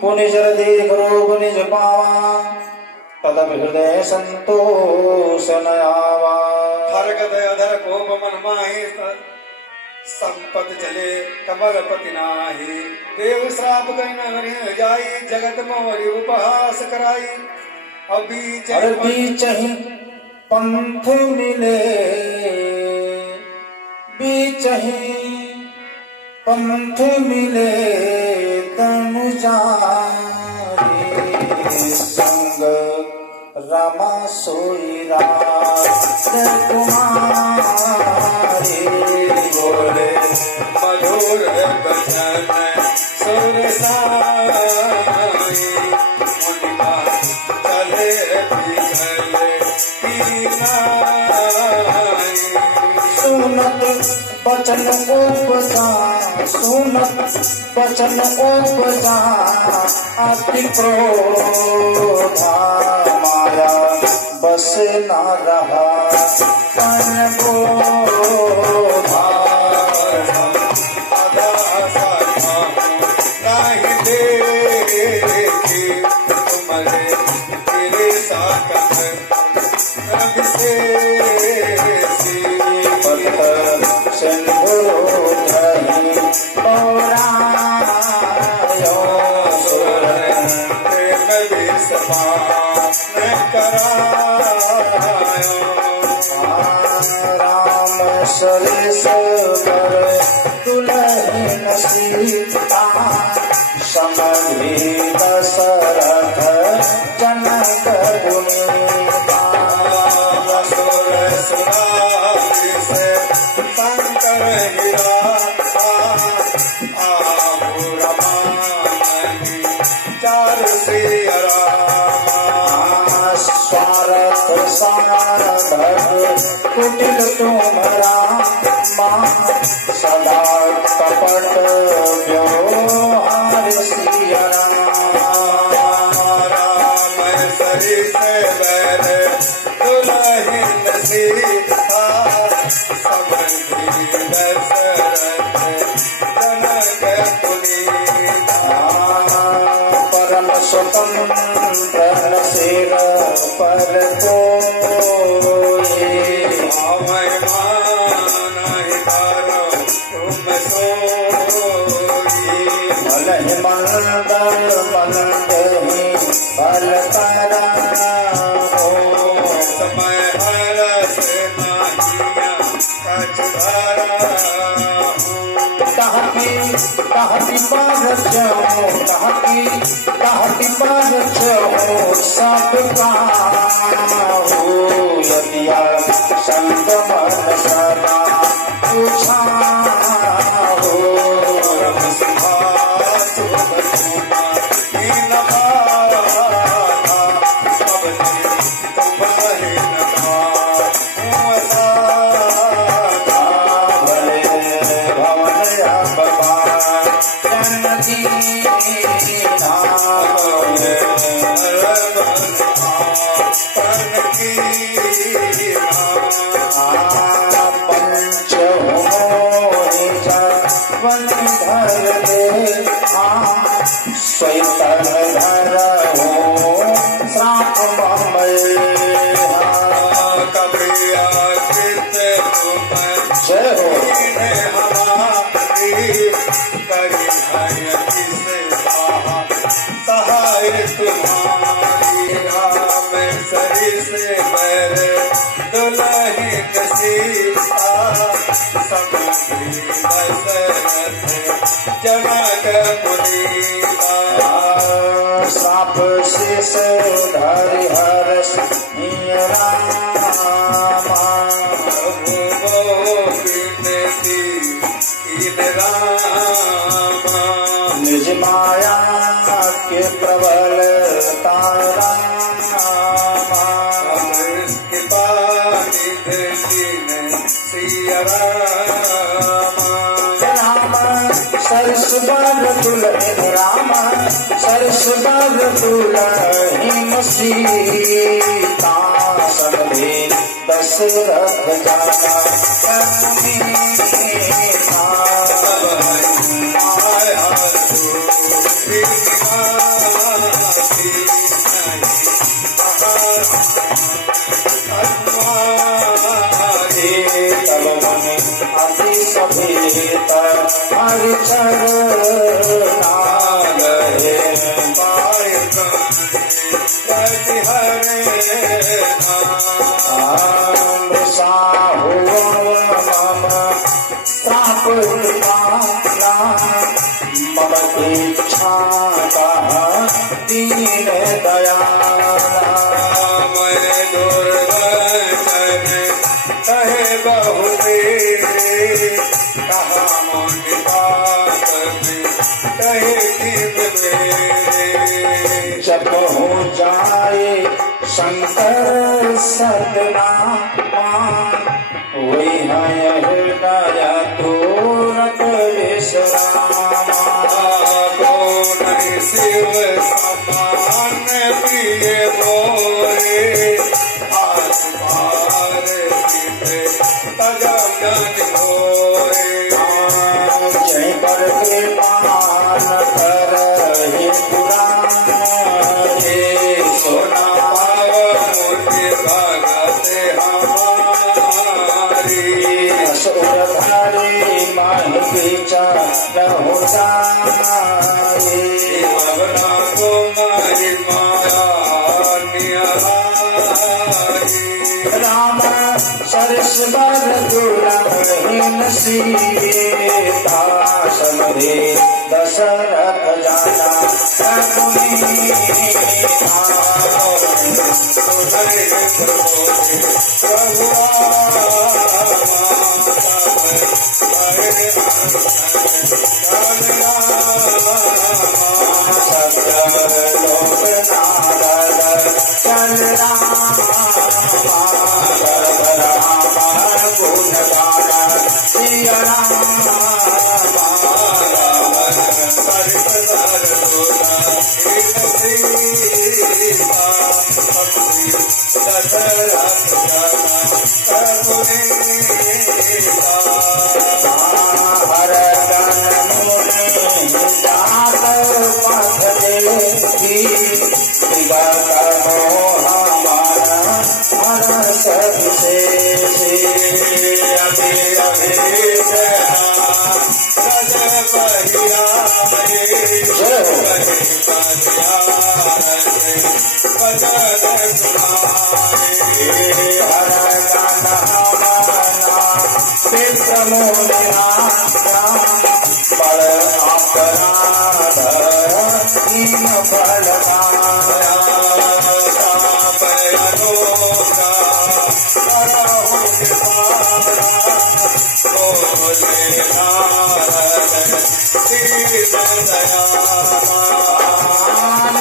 पुनि जर देख रोग निज पावा तदपि हृदय संतोष न आवा। हरगद अधर कोप मन माहि संपत जले कमलपति नाही। देव श्राप कहि न जाई जगत मोरि उपहास कराई। अभी चही पंथ मिले बीचही पंथ मिले तनु जारी। संग रमा सोई राजकुमारी। बोले मधुर बचन सुर साई। मुनिमा चले पिघले की नाई। सुनत बचन उपजा सुनत बचन उपजा अति क्रोधा। माया बस न रहा तन बोधा। नहीं देखी तुम्हारे तेरे साकत रवि से सिंधु धरी पौरायो। सुर प्रेम विस्मान करायो। राम सरिस पर दुल्हन सीता। समधि दशरथ जनक गुनीता। असुर सुरारि से शंकर हीरा। आहु रमानी चार सिया रामा। स्वार्थ साधक कुटिल तुम रामा। सदा कपट व्यवहार सिया राम सरी से बैर दुल्हन सीता। समधि दशरथ जनक पुनीता। परम स्वतंत्र सिर पर कोई। अवय मानहि तारो तुम सोई। भलहि मंदर मंदहि भल कराहो। समय हरस नाहिया कछ धराहु। कहती बार चहो सब काहू। यदिया संग मन सदा पूछाहो। रम सिंहासु बचुमा हीन भाता। अवधि तुम्हारे नता। भले भवन जनकी पंच वन धर दे स्वैतन धर हो श्राप ममय। कवियाकृत तुम जय हो हमारी। करी है किसे सहाय तुम्हारी। राम सरी से बैर दुल्हन सीता। समधि दशरथ जनक पुनीता। साप शेष धरि हर्ष रामा। प्रभु गोविंद की रामा। निज माया के प्रबल तारा। कृपा निधि सिया रामा। राम सरस दुलहिन रामा सरस बर दुलहिन सीता समधे दशरथ जाना अति सभेत हरिचर नागरे पाय साहु मम मम इच्छा दीन दयाला मैं दुर्गत कहे बहु तेरे कहा मोनि बात कहे दीप मेरे जब हो जाए शंकर सदनामान वही है हृदय तोरत विश्रामा शिव समान प्रिय मोरे आस पार तजा ज्ञान होए जय पर कृपान कर हे पुराणे सोना मूर्ति भगत हमारी असुर धरे मन विचार हो जाए मगना कुमारी माया निहारी राम सरस बर दुलहिन सीता समधे दशरथ जाना चल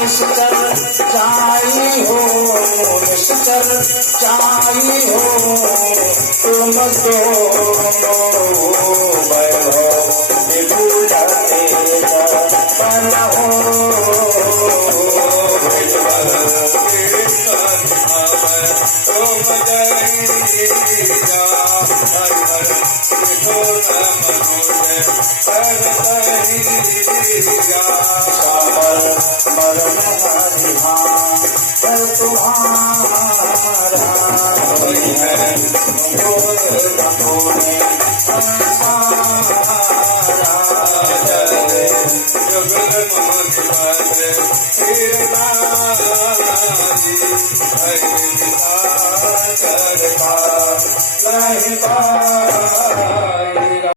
निश्चल चाई हो निश्चल चाई हो तुम तो वैभव विपुल तेज बल हो तुम्हारा